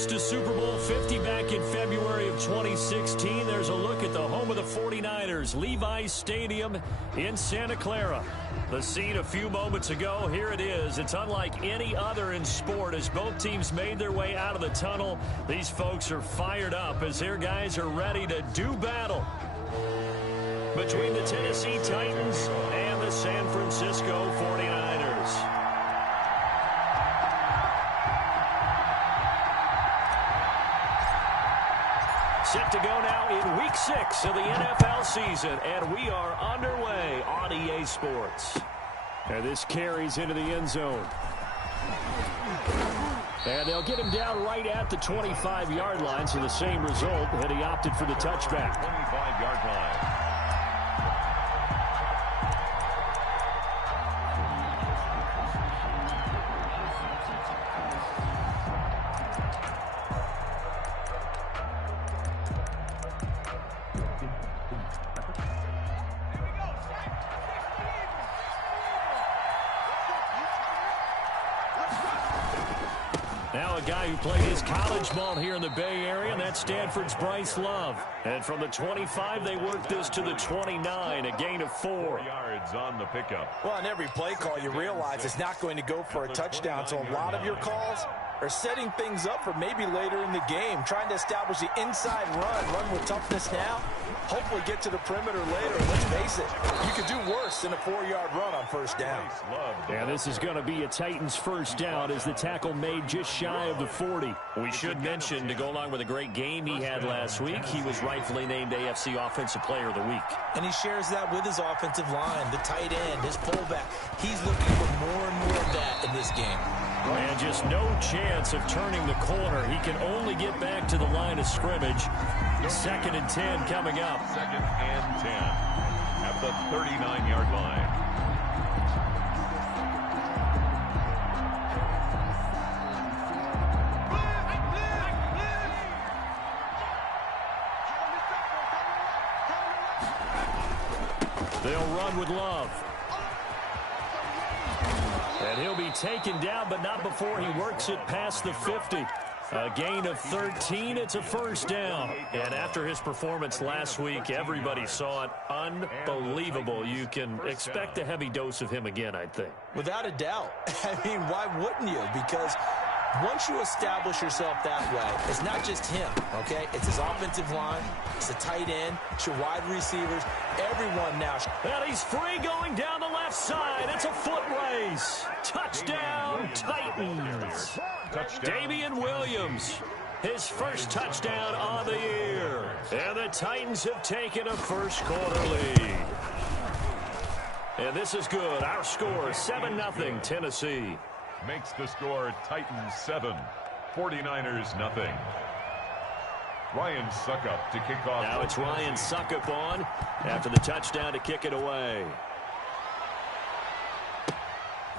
host to Super Bowl 50 back in February of 2016. There's a look at the home of the 49ers, Levi's Stadium in Santa Clara. The scene a few moments ago, here it is. It's unlike any other in sport as both teams made their way out of the tunnel. These folks are fired up as their guys are ready to do battle between the Tennessee Titans and the San Francisco 49ers. Set to go now in Week 6 of the NFL season, and we are underway on EA Sports. And this carries into the end zone. And they'll get him down right at the 25-yard line, so the same result, and he opted for the touchback. 25-yard line. Now a guy who played his college ball here in the Bay Area, and that's Stanford's Bryce Love. And from the 25, they work this to the 29, a gain of 4 yards on the pickup. Well, on every play call, you realize it's not going to go for a touchdown, so a lot of your calls are setting things up for maybe later in the game, trying to establish the inside run with toughness now, hopefully get to the perimeter later. Let's face it, you could do worse than a 4-yard run on first down. And this is going to be a Titans first down as the tackle made just shy of the 40. We should mention, to go along with a great game he had last week, he was rightfully named AFC Offensive Player of the Week. And he shares that with his offensive line, the tight end, his fullback. He's looking for more and more of that in this game. And just no chance of turning the corner. He can only get back to the line of scrimmage. 2nd and 10 coming up. 2nd and 10 at the 39-yard line. They'll run with Love. And he'll be taken down, but not before he works it past the 50. A gain of 13. It's a first down. And after his performance last week, everybody saw it. Unbelievable. You can expect a heavy dose of him again, I think. Without a doubt. I mean, why wouldn't you? Because once you establish yourself that way, it's not just him, okay? It's his offensive line, it's the tight end, it's your wide receivers, everyone now. And he's free going down the left side. It's a foot race. Touchdown, Titans. Damian Williams, his first touchdown on the year. And the Titans have taken a first-quarter lead. And this is good. Our score, 7-0 Tennessee. Makes the score Titans 7, 49ers nothing. Ryan Suckup to kick off. Now it's Ryan Suckup on after the touchdown to kick it away.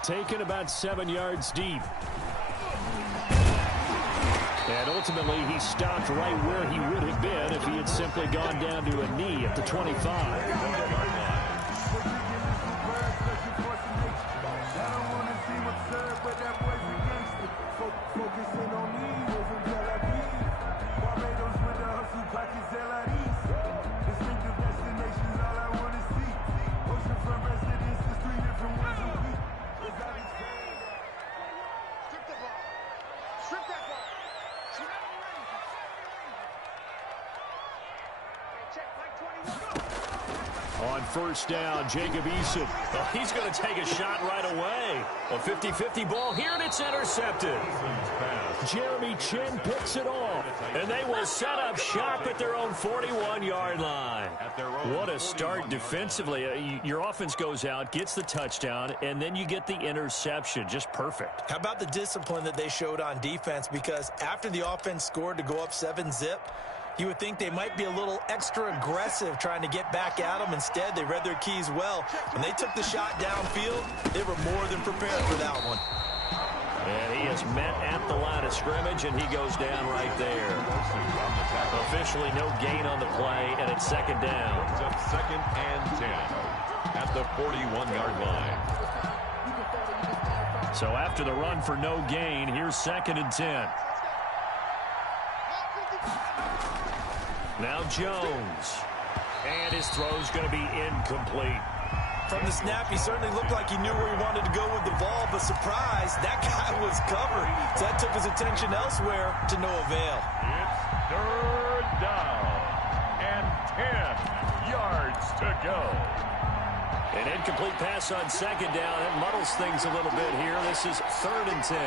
Taken about 7 yards deep. And ultimately he stopped right where he would have been if he had simply gone down to a knee at the 25. On first down, Jacob Eason. Well, he's going to take a shot right away. A 50-50 ball here, and it's intercepted. Jeremy Chin picks it off, and they will set up shop at their own 41-yard line. What a start defensively. Your offense goes out, gets the touchdown, and then you get the interception. Just perfect. How about the discipline that they showed on defense? Because after the offense scored to go up 7-zip, you would think they might be a little extra aggressive trying to get back at them. Instead, they read their keys well. When they took the shot downfield, they were more than prepared for that one. And he is met at the line of scrimmage, and he goes down right there. Officially no gain on the play, and it's 2nd down. It's up 2nd and 10 at the 41-yard line. So after the run for no gain, here's 2nd and 10. Now Jones. And his throw's going to be incomplete. From the snap, he certainly looked like he knew where he wanted to go with the ball, but surprise, that guy was covered. So that took his attention elsewhere to no avail. It's third down and 10 yards to go. An incomplete pass on second down. It muddles things a little bit here. This is 3rd and 10.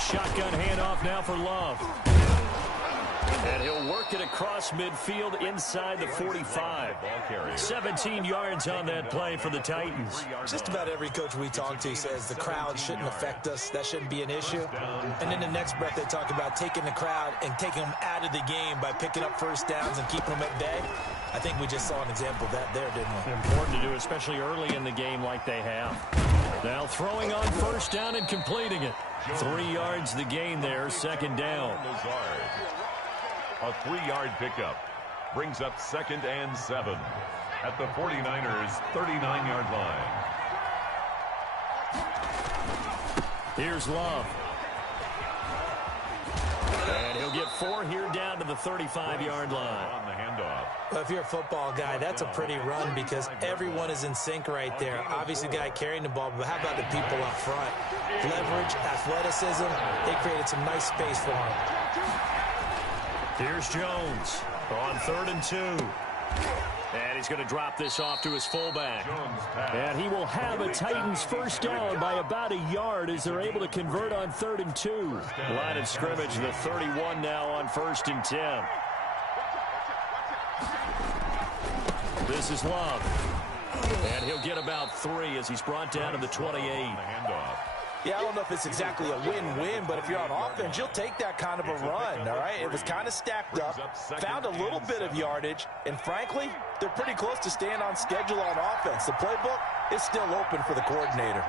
Shotgun handoff now for Love. And he'll work it across midfield inside the 45. 17 yards on that play for the Titans. Just about every coach we talk to says the crowd shouldn't affect us. That shouldn't be an issue. And in the next breath, they talk about taking the crowd and taking them out of the game by picking up first downs and keeping them at bay. I think we just saw an example of that there, didn't we? Important to do, especially early in the game like they have. Now throwing on first down and completing it. 3 yards the gain there, 2nd down. A 3-yard pickup brings up 2nd and 7 at the 49ers' 39-yard line. Here's Love. And he'll get 4 here down to the 35-yard line. On the handoff. Well, if you're a football guy, that's a pretty run because everyone is in sync right there. Obviously, the guy carrying the ball, but how about the people up front? Leverage, athleticism, they created some nice space for him. Here's Jones on 3rd and 2. And he's going to drop this off to his fullback. And he will have a Titans first down by about a yard as they're able to convert on 3rd and 2. Line of scrimmage, the 31 now on 1st and 10. This is Love. And he'll get about 3 as he's brought down to the 28. Yeah, I don't know if it's exactly a win-win, but if you're on offense, you'll take that kind of a run, all right? It was kind of stacked up, found a little bit of yardage, and frankly, they're pretty close to staying on schedule on offense. The playbook is still open for the coordinator.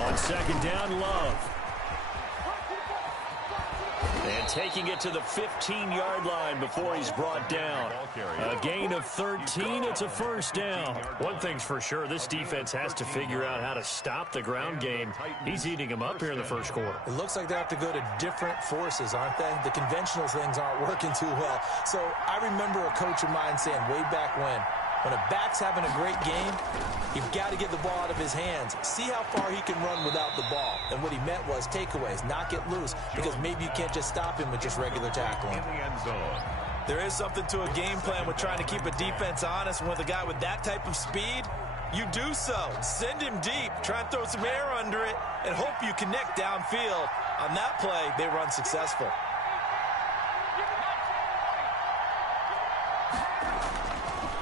On 2nd down, Love. And taking it to the 15-yard line before he's brought down. A gain of 13. It's a first down. One thing's for sure, this defense has to figure out how to stop the ground game. He's eating them up here in the first quarter. It looks like they have to go to different forces, aren't they? The conventional things aren't working too well. So I remember a coach of mine saying way back when a back's having a great game, you've got to get the ball out of his hands. See how far he can run without the ball. And what he meant was takeaways, knock it loose, because maybe you can't just stop him with just regular tackling. In the end zone. There is something to a game plan with trying to keep a defense honest. And with a guy with that type of speed, you do so. Send him deep, try and throw some air under it, and hope you connect downfield. On that play, they run successful.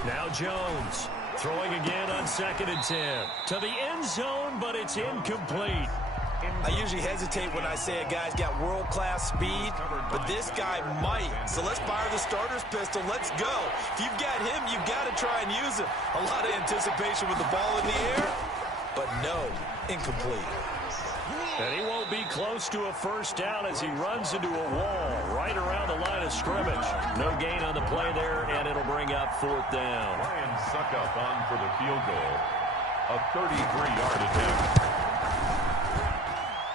Now Jones throwing again on 2nd and 10. To the end zone, but it's incomplete. I usually hesitate when I say a guy's got world-class speed, but this guy might. So let's fire the starter's pistol. Let's go. If you've got him, you've got to try and use him. A lot of anticipation with the ball in the air, but no, incomplete. And he won't be close to a first down as he runs into a wall right around the line of scrimmage. No gain on the play there, and it'll bring up 4th down. Ryan Suckup on for the field goal. A 33-yard attempt.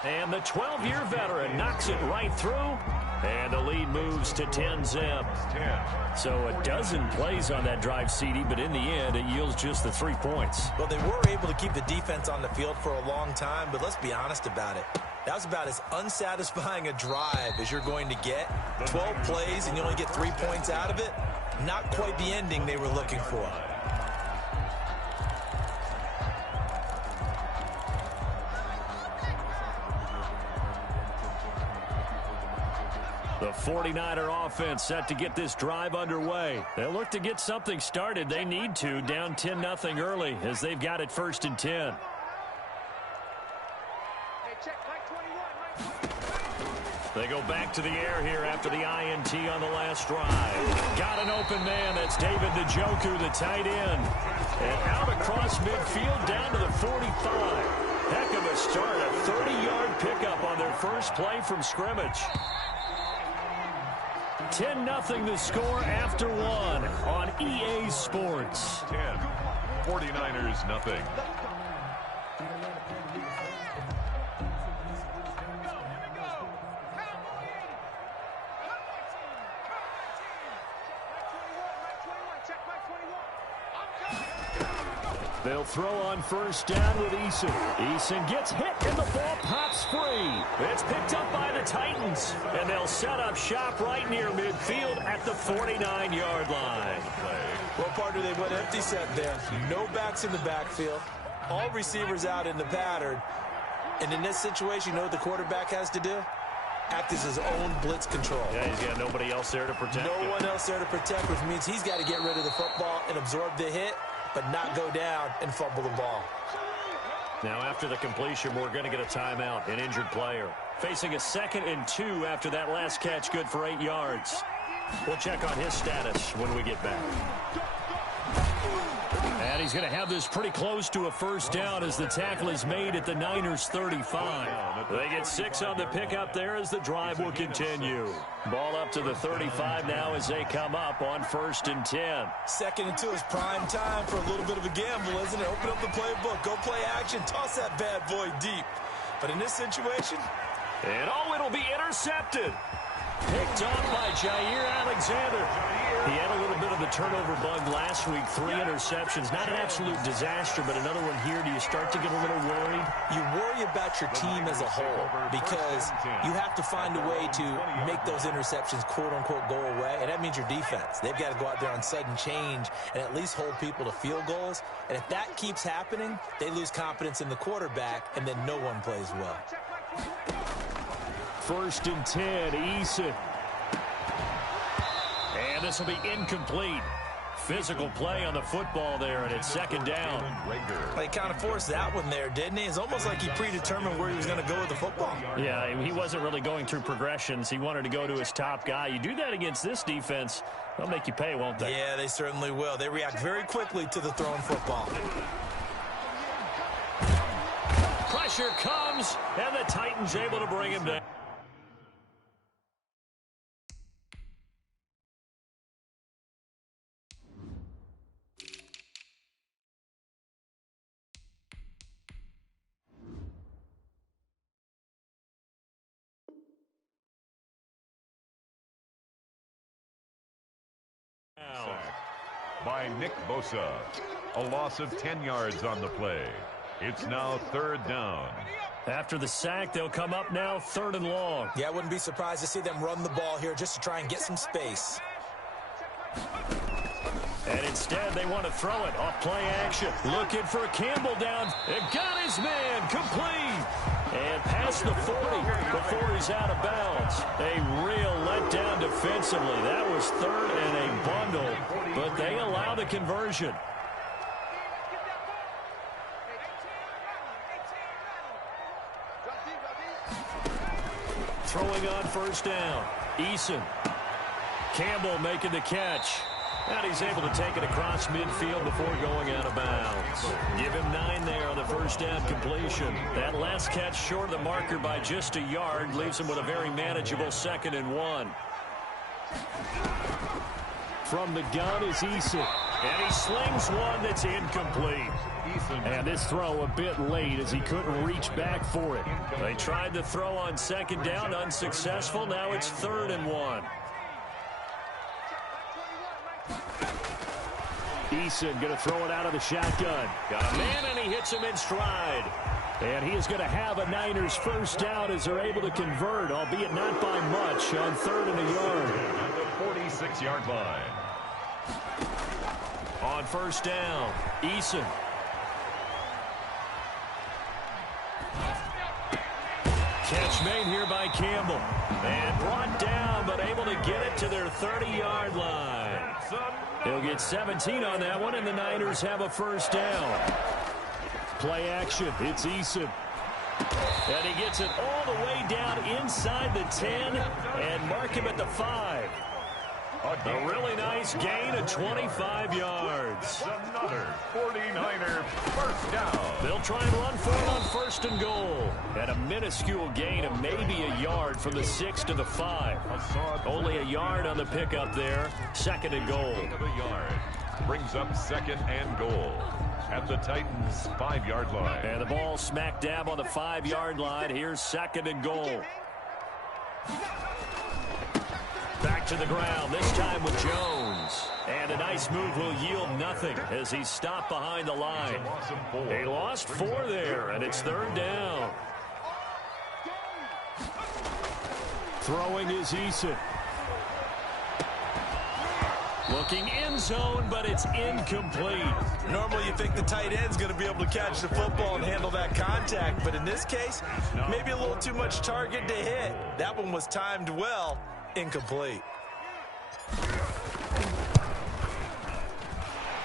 And the 12-year veteran knocks it right through. And the lead moves to 10-zip. So a dozen plays on that drive, CD, but in the end, it yields just the 3 points. Well, they were able to keep the defense on the field for a long time, but let's be honest about it. That was about as unsatisfying a drive as you're going to get. 12 plays and you only get 3 points out of it. Not quite the ending they were looking for. The 49er offense set to get this drive underway. They'll look to get something started. They need to, down 10-0 early as they've got it 1st and 10. They go back to the air here after the INT on the last drive. Got an open man. That's David Njoku, the tight end. And out across midfield down to the 45. Heck of a start. A 30-yard pickup on their first play from scrimmage. 10-0 the score after 1 on EA Sports. 10. 49ers nothing. They'll throw on first down with Eason. Eason gets hit, and the ball pops free. It's picked up by the Titans, and they'll set up shop right near midfield at the 49-yard line. Well, partner, they went empty set there. No backs in the backfield. All receivers out in the pattern. And in this situation, you know what the quarterback has to do? Act as his own blitz control. Yeah, he's got nobody else there to protect him. No one else there to protect, which means he's got to get rid of the football and absorb the hit, but not go down and fumble the ball. Now, after the completion, we're going to get a timeout, an injured player. Facing a 2nd and 2 after that last catch, good for 8 yards. We'll check on his status when we get back. And he's going to have this pretty close to a first down as the tackle is made at the Niners' 35. They get 6 on the pickup there as the drive will continue. Ball up to the 35 now as they come up on 1st and 10. 2nd and 2 is prime time for a little bit of a gamble, isn't it? Open up the playbook, go play action, toss that bad boy deep. But in this situation... And it'll be intercepted. Picked off by Jair Alexander. He had a little bit of the turnover bug last week. 3 interceptions. Not an absolute disaster, but another one here. Do you start to get a little worried? You worry about your team as a whole because you have to find a way to make those interceptions, quote-unquote, go away, and that means your defense. They've got to go out there on sudden change and at least hold people to field goals. And if that keeps happening, they lose confidence in the quarterback, and then no one plays well. 1st and 10, Eason. And this will be incomplete. Physical play on the football there, and it's 2nd down. He kind of forced that one there, didn't he? It's almost like he predetermined where he was going to go with the football. Yeah, he wasn't really going through progressions. He wanted to go to his top guy. You do that against this defense, they'll make you pay, won't they? Yeah, they certainly will. They react very quickly to the thrown football. Pressure comes, and the Titans able to bring him down. By Nick Bosa. A loss of 10 yards on the play. It's now 3rd down. After the sack, they'll come up now 3rd and long. Yeah, I wouldn't be surprised to see them run the ball here just to try and get some space. And instead, they want to throw it off play action. Looking for Campbell down. It got his man complete. And past the 40 before he's out of bounds. A real letdown defensively. That was 3rd and a bundle, but they allow the conversion. Throwing on first down. Eason. Campbell making the catch. And he's able to take it across midfield before going out of bounds. Give him 9 there on the first down completion. That last catch short of the marker by just a yard leaves him with a very manageable 2nd and 1. From the gun is Eason. And he slings one that's incomplete. And this throw a bit late as he couldn't reach back for it. They tried to throw on 2nd down, unsuccessful. Now it's 3rd and 1. Eason going to throw it out of the shotgun. Got a man, and he hits him in stride. And he is going to have a Niners first down as they're able to convert, albeit not by much, on 3rd and a yard. At the 46-yard line. On first down, Eason. Catch made here by Campbell. And brought down, but able to get it to their 30-yard line. He'll get 17 on that one, and the Niners have a first down. Play action. It's Eason. And he gets it all the way down inside the 10 and mark him at the 5. A really nice gain of 25 yards. Another 49er first down. They'll try and run for it on 1st and goal. And a minuscule gain of maybe a yard from the 6 to the 5. Only a yard on the pickup there. 2nd and goal. Brings up 2nd and goal at the Titans' 5-yard line. And the ball smack dab on the 5-yard line. Here's 2nd and goal. Back to the ground, this time with Jones. Jones. And a nice move will yield nothing as he's stopped behind the line. He lost 4 there, and it's 3rd down. Throwing is flyyyC3. Looking end zone, but it's incomplete. Normally you think the tight end's going to be able to catch the football and handle that contact, but in this case, maybe a little too much target to hit. That one was timed well, incomplete.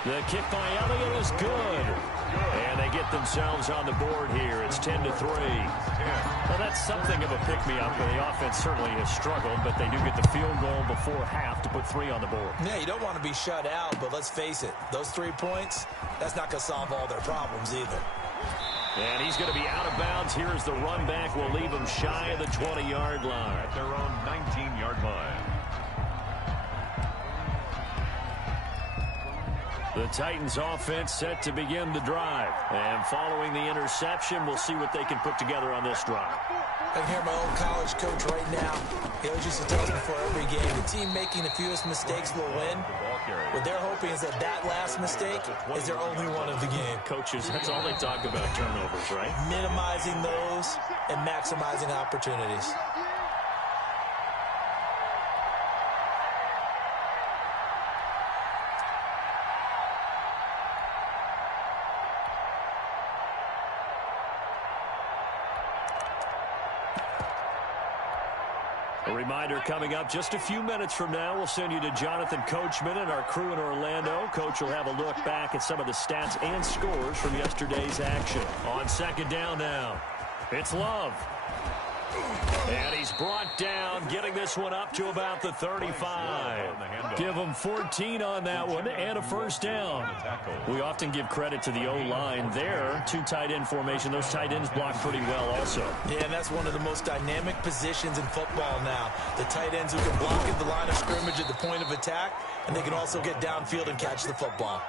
The kick by Elliott is good. And they get themselves on the board here. It's 10-3. Well, that's something of a pick-me-up, where the offense certainly has struggled, but they do get the field goal before half to put 3 on the board. Yeah, you don't want to be shut out, but let's face it, those 3 points, that's not going to solve all their problems either. And he's going to be out of bounds. Here's the run back. Will leave him shy of the 20-yard line. At their own 19-yard line. The Titans offense set to begin the drive. And following the interception, we'll see what they can put together on this drive. I can hear my old college coach right now. He always used to tell us before every game, the team making the fewest mistakes will win. What they're hoping is that last mistake is their only one of the game. Coaches, that's all they talk about, turnovers, right? Minimizing those and maximizing opportunities. A reminder coming up just a few minutes from now, we'll send you to Jonathan Coachman and our crew in Orlando. Coach will have a look back at some of the stats and scores from yesterday's action. On 2nd down now, it's Love. And he's brought down, getting this one up to about the 35. Give him 14 on that one and a 1st down. We often give credit to the O-line there. 2 tight end formation. Those tight ends block pretty well also. Yeah, and that's one of the most dynamic positions in football now. The tight ends who can block at the line of scrimmage at the point of attack, and they can also get downfield and catch the football.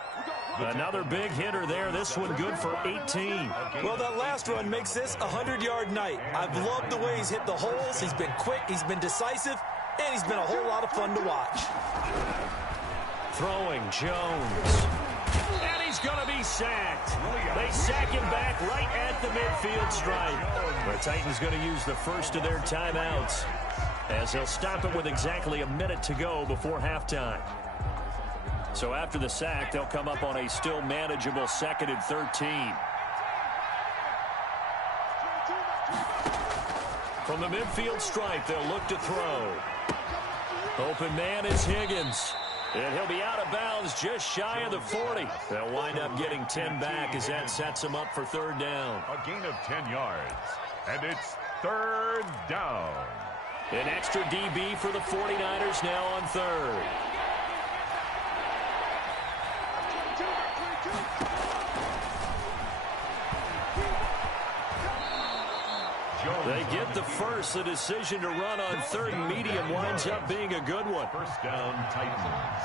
Another big hitter there. This one good for 18. Well, that last run makes this a 100-yard night. I've loved the way he's hit the holes. He's been quick, he's been decisive, and he's been a whole lot of fun to watch. Throwing Jones. And he's going to be sacked. They sack him back right at the midfield stripe. The Titans going to use the first of their timeouts, as they'll stop it with exactly a minute to go before halftime. So after the sack, they'll come up on a still manageable 2nd and 13. From the midfield stripe, they'll look to throw. Open man is Higgins. And he'll be out of bounds just shy of the 40. They'll wind up getting 10 back as that sets them up for 3rd down. A gain of 10 yards. And it's 3rd down. An extra DB for the 49ers now on 3rd. They get the first. The decision to run on 3rd and medium winds up being a good one. 1st down, Titans.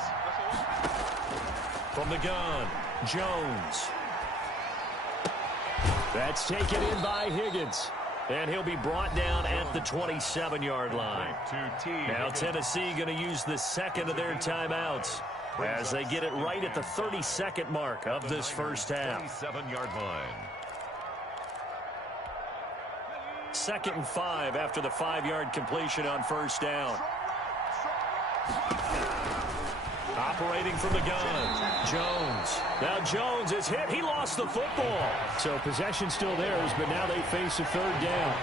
From the gun, Jones. That's taken in by Higgins. And he'll be brought down at the 27-yard line. Now Tennessee going to use the 2nd of their timeouts as they get it right at the 32nd mark of this first half. 27-yard line. 2nd and 5 after the 5-yard completion on 1st down. Operating from the gun, Jones. Now Jones is hit. He lost the football. So possession still theirs, but now they face a 3rd down.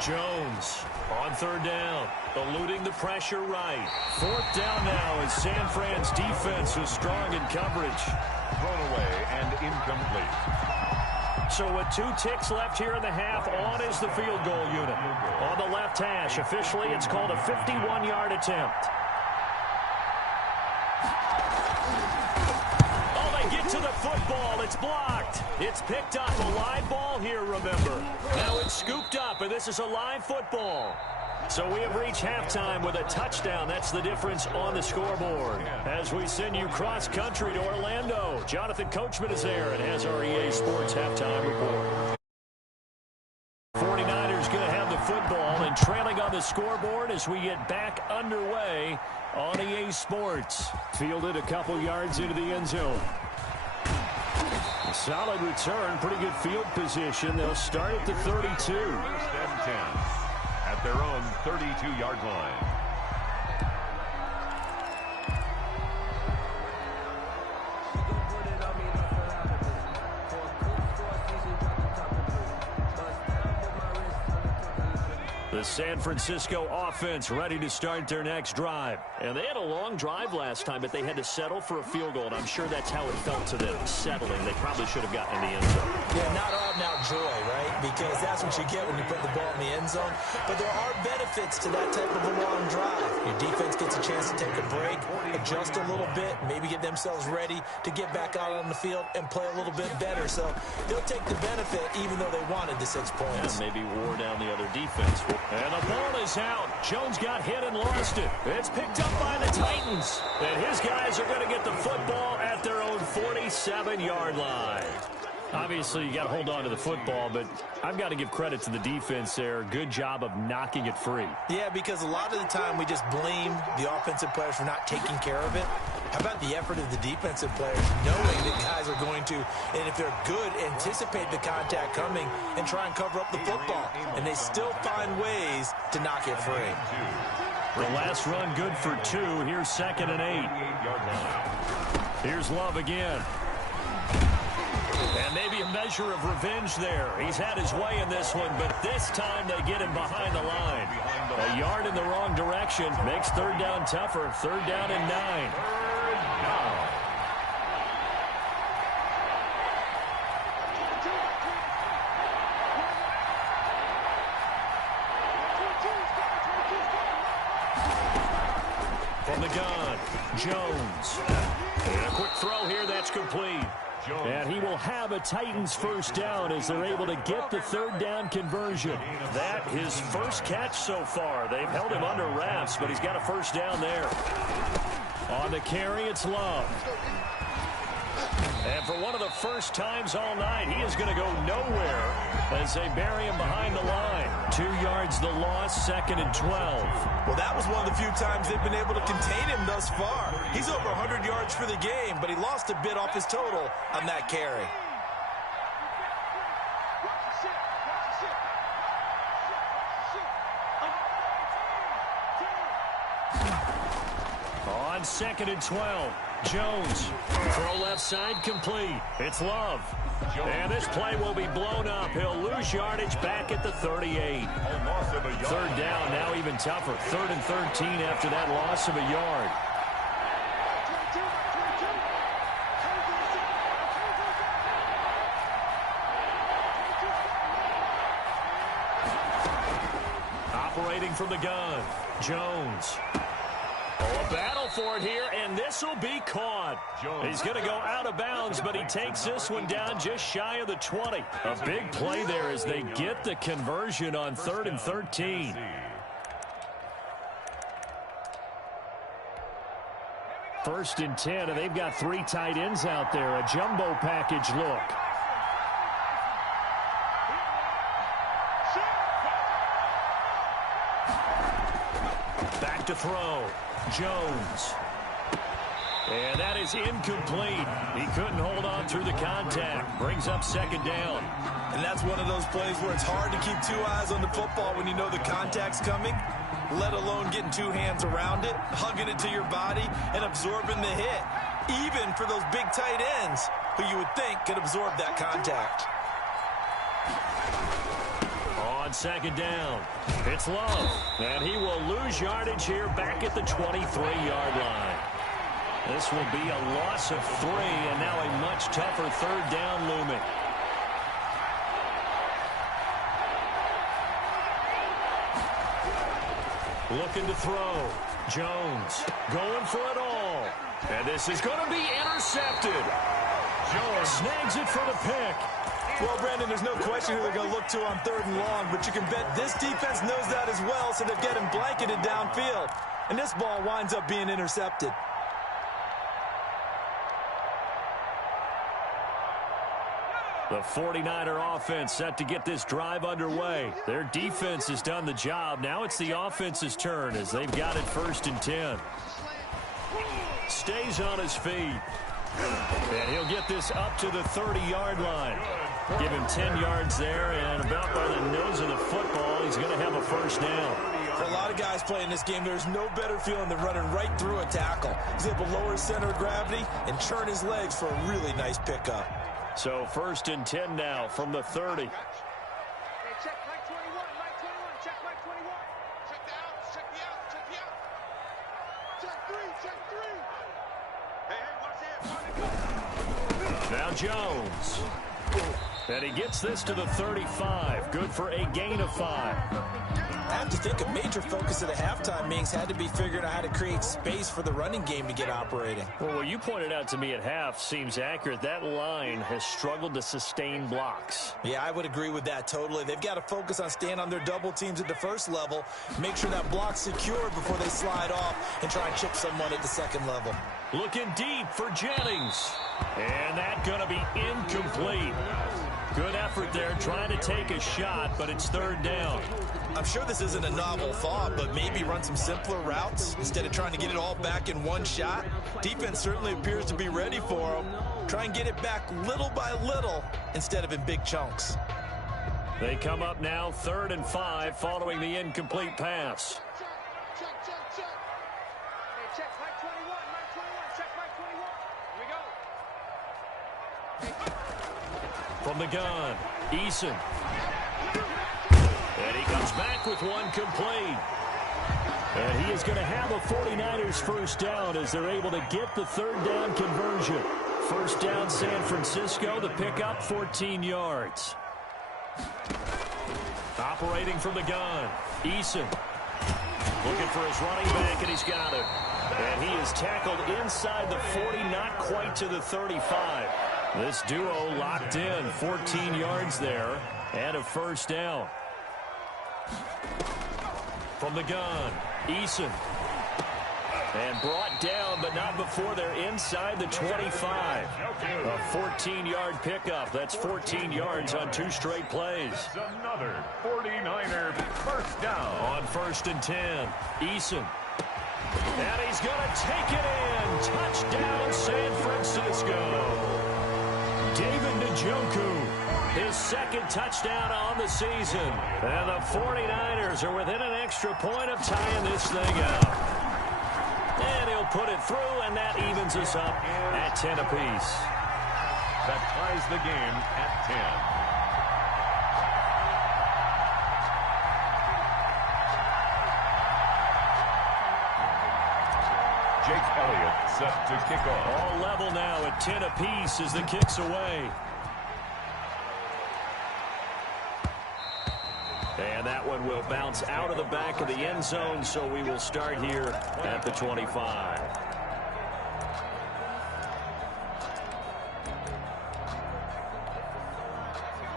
Jones on 3rd down, eluding the pressure right. 4th down now as San Fran's defense is strong in coverage. Thrown away and incomplete. So with 2 ticks left here in the half, on is the field goal unit. On the left hash, officially it's called a 51-yard attempt. Oh, they get to the football. It's blocked. It's picked up. A live ball here, remember. Now it's scooped up, and this is a live football. So we have reached halftime with a touchdown. That's the difference on the scoreboard. As we send you cross-country to Orlando, Jonathan Coachman is there and has our EA Sports halftime report. 49ers going to have the football and trailing on the scoreboard as we get back underway on EA Sports. Fielded a couple yards into the end zone. A solid return, pretty good field position. They'll start at the 32. First and 10 at their own 32-yard line. The San Francisco offense ready to start their next drive. And they had a long drive last time, but they had to settle for a field goal, and I'm sure that's how it felt to them, settling. They probably should have gotten in the end zone. Yeah, not out-and-out joy, right? Because that's what you get when you put the ball in the end zone. But there are benefits to that type of a long drive. Your defense gets a chance to take a break, adjust a little bit, maybe get themselves ready to get back out on the field and play a little bit better. So they'll take the benefit even though they wanted the 6 points. Yeah, maybe wore down the other defense. And the ball is out. Jones got hit and lost it. It's picked up by the Titans. And his guys are going to get the football at their own 47-yard line. Obviously, you got to hold on to the football, but I've got to give credit to the defense there. Good job of knocking it free. Yeah, because a lot of the time we just blame the offensive players for not taking care of it. How about the effort of the defensive players, knowing that guys are going to, and if they're good, anticipate the contact coming and try and cover up the football. And they still find ways to knock it free. The last run good for 2. Here's 2nd and 8. Here's Love again. And maybe a measure of revenge there. He's had his way in this one, but this time they get him behind the line. A yard in the wrong direction makes 3rd down tougher. 3rd down and 9. From the gun, Jones. And a quick throw here, that's complete. And he will have a Titans first down as they're able to get the 3rd down conversion. That his first catch so far. They've held him under wraps, but he's got a first down there. On the carry, it's Love. And for one of the first times all night, he is going to go nowhere as they bury him behind the line. 2 yards the loss, 2nd and 12. Well, that was one of the few times they've been able to contain him thus far. He's over 100 yards for the game, but he lost a bit off his total on that carry. On 2nd and 12, Jones. Throw left side complete. It's Love. And this play will be blown up. He'll lose yardage back at the 38. 3rd down, now even tougher. 3rd and 13 after that loss of a yard. Operating from the gun, Jones. Oh, a battle for it here, and this will be caught. He's going to go out of bounds, but he takes this one down just shy of the 20. A big play there as they get the conversion on 3rd and 13. First and 10, and they've got 3 tight ends out there. A jumbo package look. Back to throw. Jones. And that is incomplete. He couldn't hold on through the contact. Brings up 2nd down. And that's one of those plays where it's hard to keep 2 eyes on the football when you know the contact's coming, let alone getting 2 hands around it, hugging it to your body, and absorbing the hit. Even for those big tight ends who you would think could absorb that contact. On 2nd down, it's Love. And he will lose yardage here back at the 23-yard line. This will be a loss of 3, and now a much tougher 3rd down looming. Looking to throw. Jones going for it all. And this is going to be intercepted. Jones snags it for the pick. Well, Brandon, there's no question who they're going to look to on 3rd and long, but you can bet this defense knows that as well, so they're getting blanketed downfield. And this ball winds up being intercepted. The 49er offense set to get this drive underway. Their defense has done the job. Now it's the offense's turn as they've got it 1st and 10. Stays on his feet. And he'll get this up to the 30-yard line. Give him 10 yards there, and about by the nose of the football, he's going to have a 1st down. For a lot of guys playing this game, there's no better feeling than running right through a tackle. He's able to lower his center of gravity and churn his legs for a really nice pickup. So 1st and 10 now from the 30. Hey, check Mike 21, Mike 21, check Mike 21. Check the out, check the out, check the out. Check 3, check 3. Hey, watch it. Now Jones. And he gets this to the 35. Good for a gain of 5. I have to think a major focus of the halftime meetings had to be figuring out how to create space for the running game to get operating. Well, what you pointed out to me at half seems accurate. That line has struggled to sustain blocks. Yeah, I would agree with that totally. They've got to focus on staying on their double teams at the first level, make sure that block's secured before they slide off and try and chip someone at the second level. Looking deep for Jennings. And that's going to be incomplete. Good effort there trying to take a shot, but it's 3rd down. I'm sure this isn't a novel thought, but maybe run some simpler routes instead of trying to get it all back in one shot. Defense certainly appears to be ready for them. Try and get it back little by little instead of in big chunks. They come up now 3rd and 5 following the incomplete pass. Check. Hey, check Mike 21, Mike 21, check Mike 21. Here we go. From the gun, Eason. And he comes back with one complete. And he is going to have a 49ers 1st down as they're able to get the 3rd down conversion. 1st down San Francisco, the pickup 14 yards. Operating from the gun, Eason. Looking for his running back, and he's got it. And he is tackled inside the 40, not quite to the 35. This duo locked in, 14 yards there, and a 1st down. From the gun, Eason. And brought down, but not before they're inside the 25. A 14-yard pickup. That's 14 yards on 2 straight plays. Another 49er 1st down. On 1st and 10, Eason. And he's going to take it in. Touchdown, San Francisco. David Njoku, his 2nd touchdown on the season. And the 49ers are within an extra point of tying this thing up. And he'll put it through, and that evens us up at 10 apiece. That ties the game at 10. Jake Elliott set to kick off. All level now at 10 apiece as the kick's away. And that one will bounce out of the back of the end zone, so we will start here at the 25.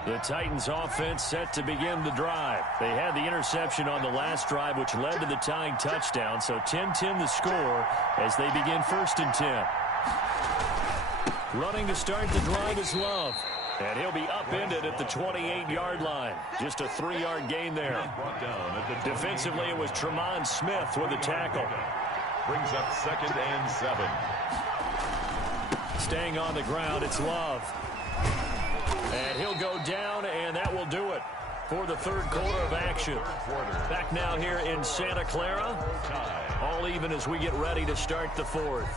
The Titans offense set to begin the drive. They had the interception on the last drive, which led to the tying touchdown. So 10-10 the score as they begin 1st and 10. Running to start the drive is Love. And he'll be upended at the 28-yard line. Just a 3-yard gain there. Defensively, it was Tremont Smith with a tackle. Brings up 2nd and 7. Staying on the ground, it's Love. And he'll go down, and that will do it for the 3rd quarter of action. Back now here in Santa Clara. All even as we get ready to start the 4th.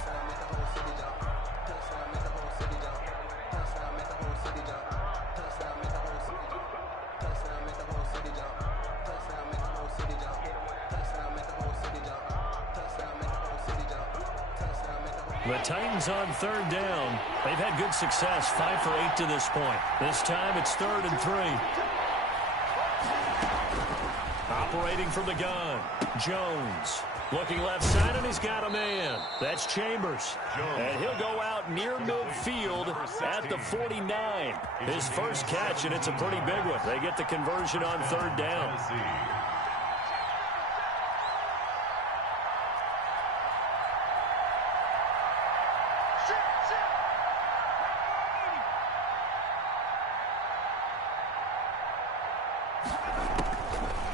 The Titans on 3rd down. They've had good success, 5 for 8 to this point. This time it's 3rd and 3. Operating from the gun, Jones. Looking left side, and he's got a man. That's Chambers. And he'll go out near midfield at the 49. His first catch, and it's a pretty big one. They get the conversion on 3rd down.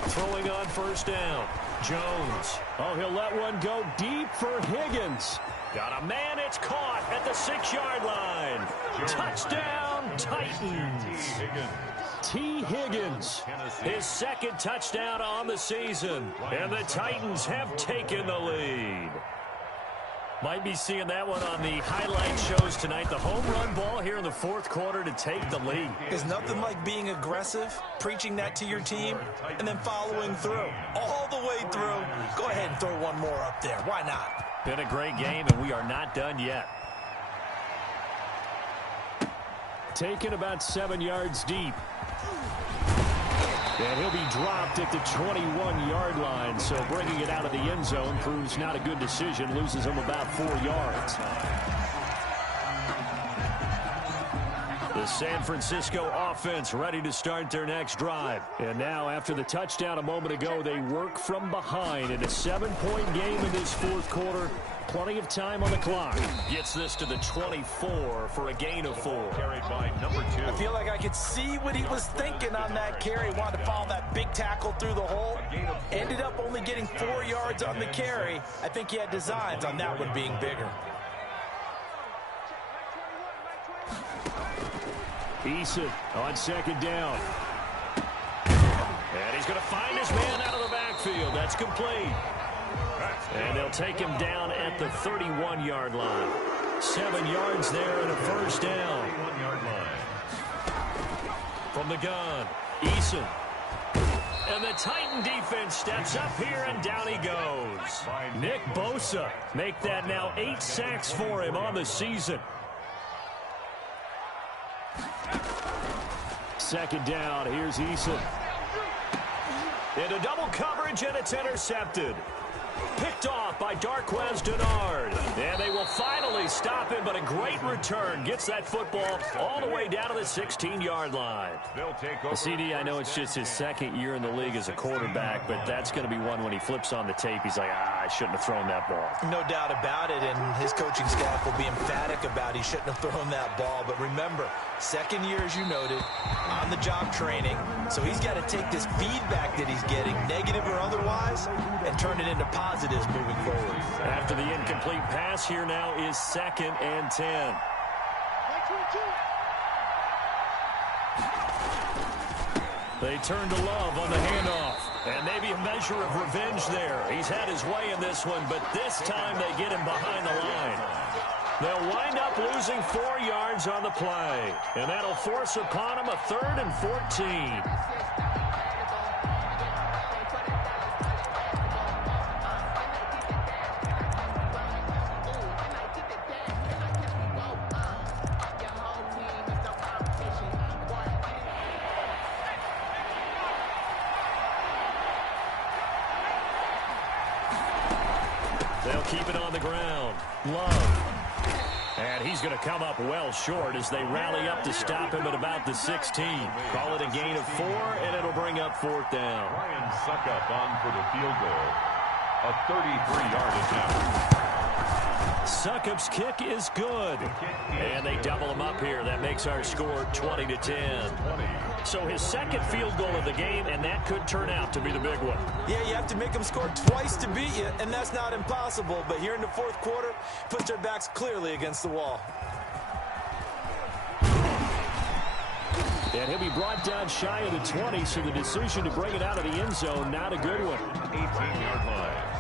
Throwing on first down. Jones. Oh, he'll let one go deep for Higgins. Got a man. It's caught at the 6-yard line. Touchdown, Titans. T. Higgins, his second touchdown on the season. And the Titans have taken the lead. Might be seeing that one on the highlight shows tonight. The home run ball here in the fourth quarter to take the lead. There's nothing like being aggressive, preaching that to your team, and then following through. All the way through. Go ahead and throw one more up there. Why not? Been a great game, and we are not done yet. Taken about 7 yards deep. And he'll be dropped at the 21-yard line, so bringing it out of the end zone proves not a good decision, loses him about 4 yards. The San Francisco offense ready to start their next drive. And now, after the touchdown a moment ago, they work from behind in a 7-point game in this fourth quarter. Plenty of time on the clock. Gets this to the 24 for a gain of 4. Carried by number 2. I feel like I could see what he was thinking on that carry. Wanted to follow that big tackle through the hole. Ended up only getting 4 yards on the carry. I think he had designs on that one being bigger. Eason on second down. And he's going to find his man out of the backfield. That's complete. And they'll take him down at the 31-yard line. 7 yards there and a first down. 31-yard line. From the gun, Eason. And the Titan defense steps up here, and down he goes. Nick Bosa make that now 8 sacks for him on the season. Second down, here's Eason. Into double coverage, and it's intercepted. Picked off by Darquez Denard. And they will finally stop him, but a great return. Gets that football all the way down to the 16-yard line. They'll take over. CD, I know it's just his second year in the league as a quarterback, but that's going to be one when he flips on the tape. He's like, I shouldn't have thrown that ball. No doubt about it, and his coaching staff will be emphatic about he shouldn't have thrown that ball. But remember, second year, as you noted, on-the-job training. So he's got to take this feedback that he's getting, negative or otherwise, and turn it into positives moving forward. After the incomplete pass, here now is 2nd and 10. They turn to Love on the handoff. And maybe a measure of revenge there. He's had his way in this one, but this time they get him behind the line. They'll wind up losing 4 yards on the play. And that'll force upon him a 3rd and 14. They'll keep it on the ground. Love. And he's going to come up well short as they rally up to stop him at about the 16. Call it a gain of 4, and it'll bring up 4th down. Ryan Suckup on for the field goal. A 33-yard attempt. Suckup's kick is good. And they double him up here. That makes our score 20-10. So his second field goal of the game, and that could turn out to be the big one. Yeah, you have to make them score twice to beat you, and that's not impossible. But here in the fourth quarter, puts their backs clearly against the wall. And he'll be brought down shy of the 20, so the decision to bring it out of the end zone, not a good one. 18-yard line.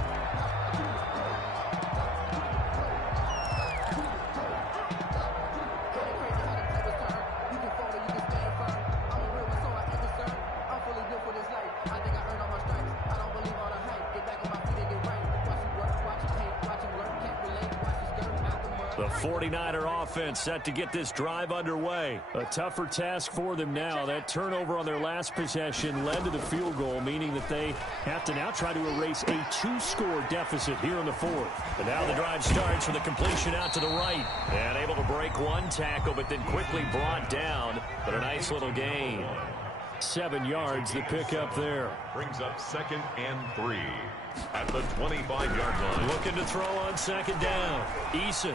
The 49er offense set to get this drive underway. A tougher task for them now. That turnover on their last possession led to the field goal, meaning that they have to now try to erase a 2-score deficit here in the fourth. And now the drive starts with a completion out to the right. And able to break one tackle, but then quickly brought down. But a nice little gain. 7 yards, the pickup there. Brings up 2nd and 3 at the 25-yard line. Looking to throw on second down. Eason.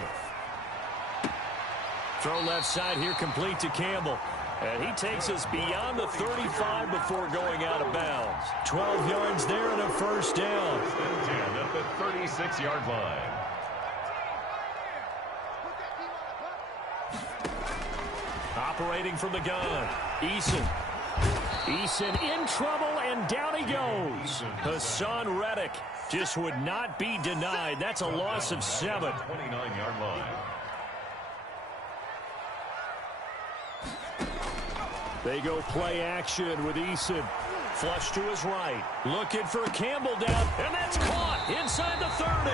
Throw left side here, complete to Campbell. And he takes us beyond the 35 before going out of bounds. 12 yards there and a first down. And 10 at the 36-yard line. Operating from the gun, Eason in trouble, and down he goes. Hassan Reddick just would not be denied. That's a loss of 7. 29-yard line. They go play action with Eason. Flush to his right. Looking for Campbell down, and that's caught inside the 30.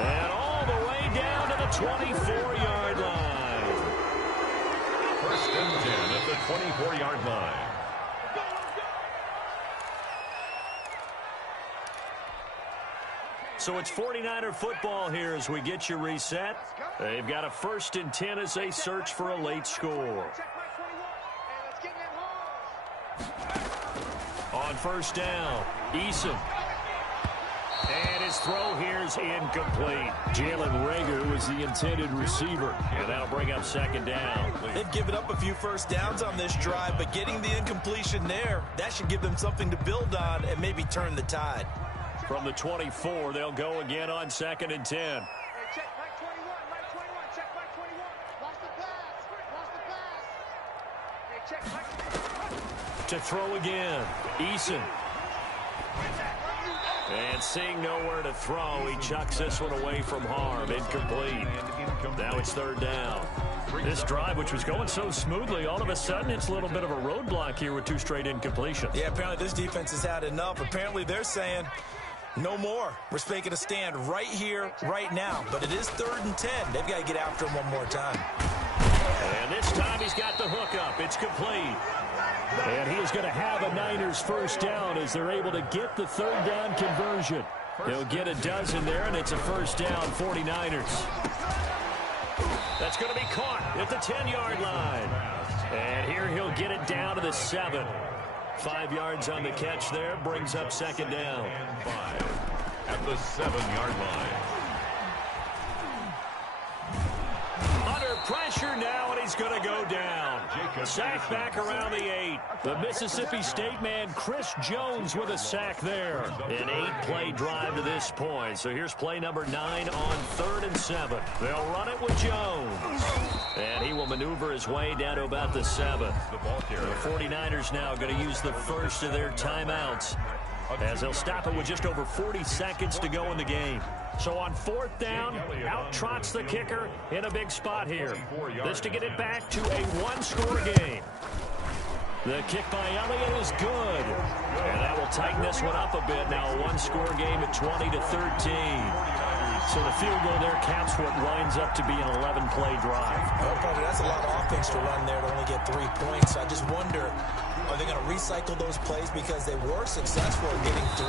And all the way down to the 24-yard line. First and 10 at the 24-yard line. So it's 49er football here as we get you reset. They've got a first and 10 as they search for a late score. On first down, Eason. And his throw here is incomplete. Jalen Reagor was the intended receiver, and that'll bring up second down. They've given up a few first downs on this drive, but getting the incompletion there, that should give them something to build on and maybe turn the tide. From the 24, they'll go again on second and 10. Hey, check Mike 21, Mike 21, check Mike 21. Lost the pass, Hey, check Mike 21. To throw again, Eason. And seeing nowhere to throw, he chucks this one away from harm. Incomplete. Now it's third down. This drive, which was going so smoothly, all of a sudden it's a little bit of a roadblock here with 2 straight incompletions. Yeah, apparently this defense has had enough. Apparently they're saying, no more. We're making a stand right here, right now. But it is third and 10. They've got to get after him one more time. And this time he's got the hookup. It's complete. And he is going to have a Niners first down as they're able to get the third down conversion. They'll get a dozen there, and it's a first down, 49ers. That's going to be caught at the 10-yard line. And here he'll get it down to the 7. 5 yards on the catch there, brings up second down. And 5 at the 7-yard line. Under pressure now, and he's going to go down. Sack back around the 8. The Mississippi State man, Chris Jones, with a sack there. An 8-play drive to this point. So here's play number 9 on 3rd and 7. They'll run it with Jones. And he will maneuver his way down to about the 7. The 49ers now going to use the first of their timeouts, as they'll stop it with just over 40 seconds to go in the game. So on 4th down, out trots the kicker in a big spot here. This to get it back to a 1-score game. The kick by Elliott is good. And that will tighten this one up a bit. Now a 1-score game at 20-13. So the field goal there caps what winds up to be an 11-play drive. Well, probably that's a lot of offense to run there to only get 3 points. I just wonder, are they going to recycle those plays because they were successful in getting 3?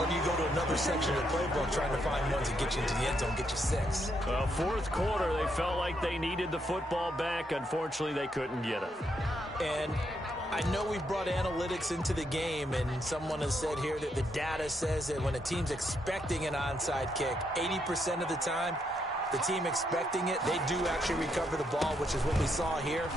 Or do you go to another section of the playbook trying to find ones that get you into the end zone, get you 6? Well, 4th quarter, they felt like they needed the football back. Unfortunately, they couldn't get it. And I know we've brought analytics into the game, and someone has said here that the data says that when a team's expecting an onside kick, 80% of the time, the team expecting it, they do actually recover the ball, which is what we saw here.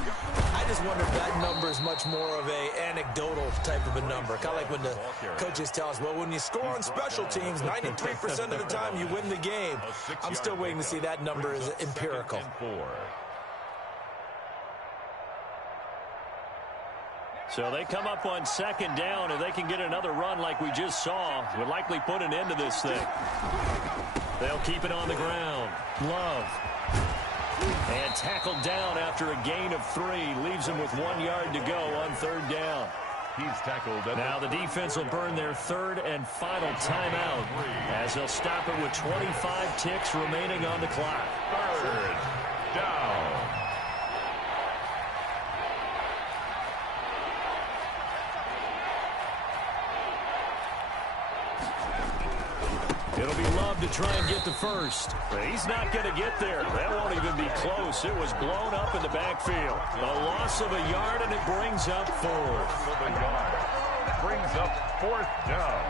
I just wonder if that number is much more of a anecdotal type of a number. Kind of like when the coaches tell us, well, when you score on special teams, 93% of the time you win the game. I'm still waiting to see that number is empirical. So they come up on 2nd down, and they can get another run like we just saw. Would likely put an end to this thing. They'll keep it on the ground. Love. And tackled down after a gain of 3. Leaves him with 1 yard to go on 3rd down. He's tackled. Now the defense will burn their 3rd and final timeout, as they'll stop it with 25 ticks remaining on the clock. 3rd down. It'll be Love to try and get the first. But he's not going to get there. That won't even be close. It was blown up in the backfield. A loss of a yard, and it brings up 4th. Brings up 4th down.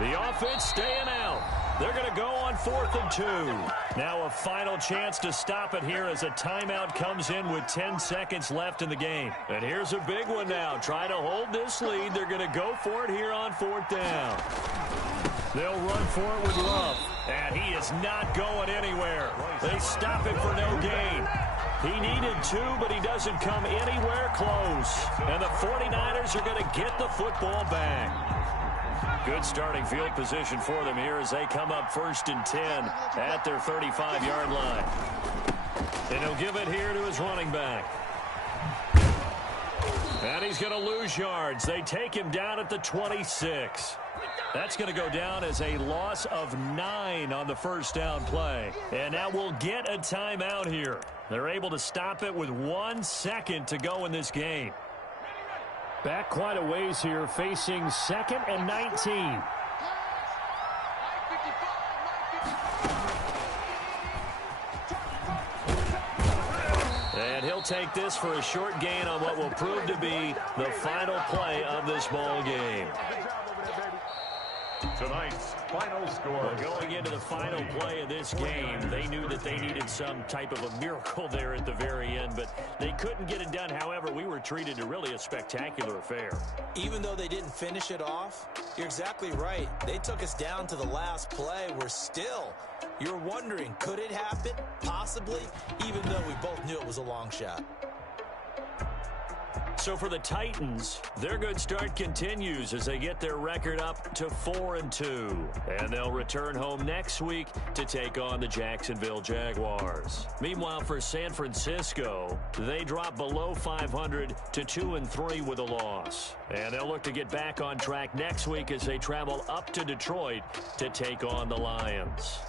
The offense staying out. They're going to go on 4th and 2. Now a final chance to stop it here as a timeout comes in with 10 seconds left in the game. And here's a big one now. Trying to hold this lead. They're going to go for it here on 4th down. They'll run for it with Love. And he is not going anywhere. They stop him for no gain. He needed 2, but he doesn't come anywhere close. And the 49ers are going to get the football back. Good starting field position for them here as they come up 1st and 10 at their 35-yard line. And he'll give it here to his running back. And he's going to lose yards. They take him down at the 26. That's going to go down as a loss of 9 on the first down play. And now we'll get a timeout here. They're able to stop it with 1 second to go in this game. Back quite a ways here, facing 2nd and 19. And he'll take this for a short gain on what will prove to be the final play of this ball game. Tonight's final score. Well, going into the final play of this game, they knew that they needed some type of a miracle there at the very end, but they couldn't get it done. However, we were treated to really a spectacular affair. Even though they didn't finish it off, you're exactly right. They took us down to the last play. You're wondering, could it happen? Possibly, even though we both knew it was a long shot. So for the Titans, their good start continues as they get their record up to 4 and 2. And they'll return home next week to take on the Jacksonville Jaguars. Meanwhile, for San Francisco, they drop below 500 to 2 and 3 with a loss. And they'll look to get back on track next week as they travel up to Detroit to take on the Lions.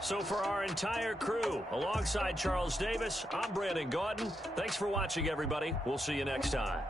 So for our entire crew, alongside Charles Davis, I'm Brandon Gaudin. Thanks for watching, everybody. We'll see you next time.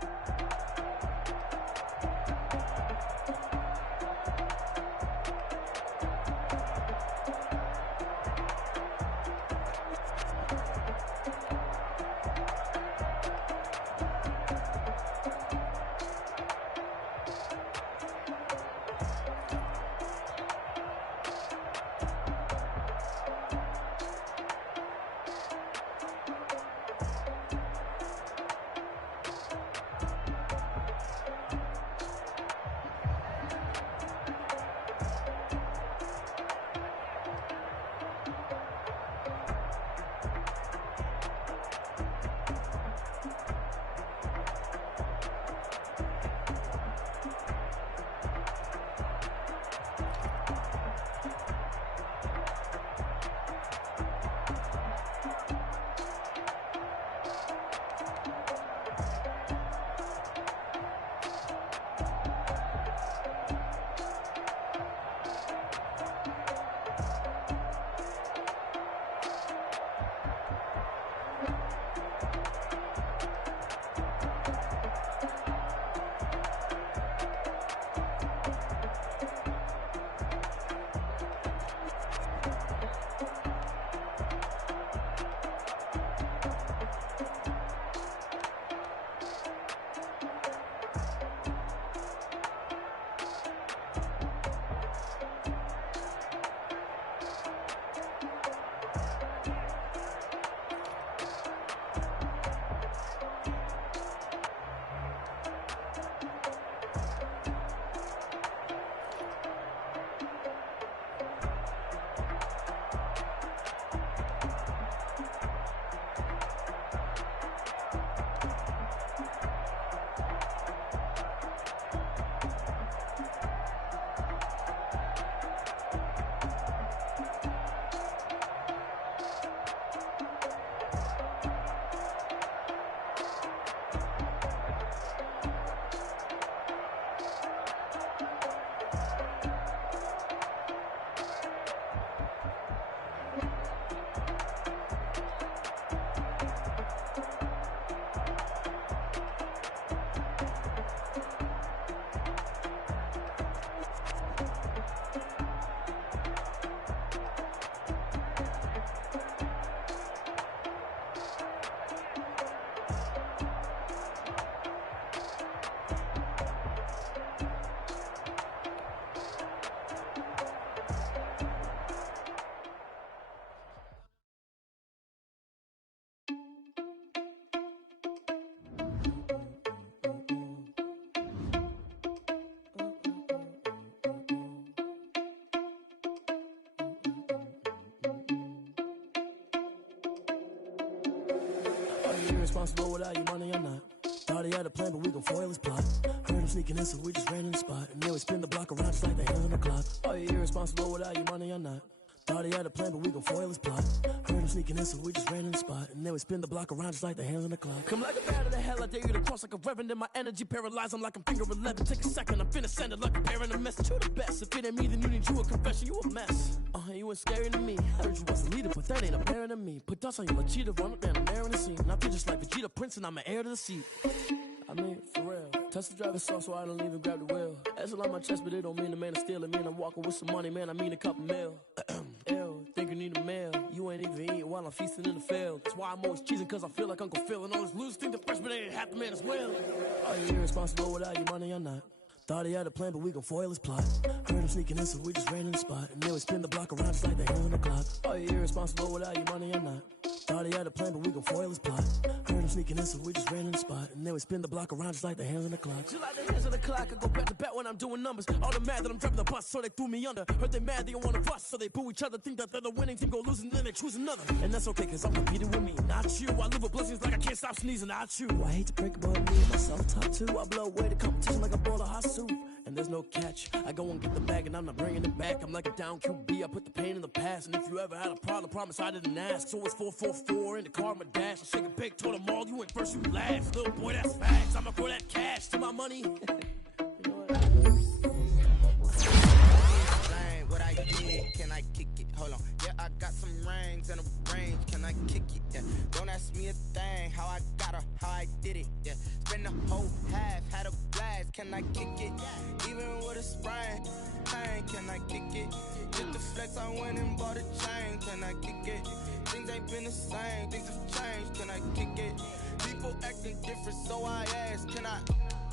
you irresponsible without your money or not? Thought he had a plan, but we gon' foil his plot. Heard him sneaking in, so we just ran in the spot. And then we spin the block around just like the hands on the clock. Are you irresponsible without your money or not? Thought he had a plan, but we gon' foil his plot. Heard him sneaking in, so we just ran in the spot. And then we spin the block around just like the hands on the clock. Come like a bat of the hell, I dare you to cross like a reverend. In my energy paralyzed, I'm like I'm finger 11. Take a second, I'm finna send it like a parent a message. You the best, if it ain't me, then you need you a confession. You a mess. You ain't scary to me. I heard you was a leader, but that ain't apparent to me. Put dust on you like cheetah, run up down, I'm there in the scene. I feel just like Vegeta Prince, and I'm an heir to the seat. I mean, for real. Touch the driver's soft, so I don't even grab the wheel. That's a lot on my chest, but it don't mean the man is stealing. Man, I'm walking with some money, man, I mean a couple mil. Ew, think you need a meal. You ain't even eating while I'm feasting in the field. That's why I'm always cheesing, cause I feel like Uncle Phil. And all those losers think the freshman ain't half the man as well. Are you irresponsible without your money or not? Thought he had a plan, but we gon' foil his plot. Heard him sneaking in, so we just ran in the spot. And then we spin the block around just like the hands on the clock. Are you irresponsible without your money or not? Thought he had a plan, but we gon' foil his plot. Heard him sneaking in, so we just ran in the spot. And then we spin the block around just like the hands on the clock. Just like the hands on the clock, I go back to back when I'm doing numbers. All the mad that I'm driving the bus, so they threw me under. Heard they mad, they don't wanna bust, so they boo each other. Think that they're the winning team, go losing, then they choose another. And that's okay, cause I'm competing with me, not you. I live with blessings like I can't stop sneezing, not you. I hate to break it, but me and myself top two. I blow away the competition like a bowl of hot soup. And there's no catch. I go and get the bag and I'm not bringing it back. I'm like a down QB, I put the pain in the past. And if you ever had a problem, promise I didn't ask. So it's 444 in the car, my dash. I shake a big, told them all, you ain't first, you last. Little boy, that's facts. I'ma throw that cash to my money. You know what I did, can I kick it? Hold on. Yeah, I got some rings and a range. Can I kick it? Yeah. Don't ask me a thing. How I got her, how I did it. Yeah. Spend the whole half, had a blast. Can I kick it? Even with a sprain. Pain, can I kick it? Just the flex, I went and bought a chain. Can I kick it? Things ain't been the same. Things have changed. Can I kick it? People acting different, so I ask. Can I?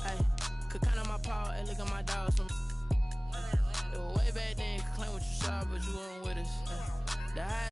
Hey, could count on my power and look at my dogs. It was way back then, you could claim what you saw, but you weren't with us. The high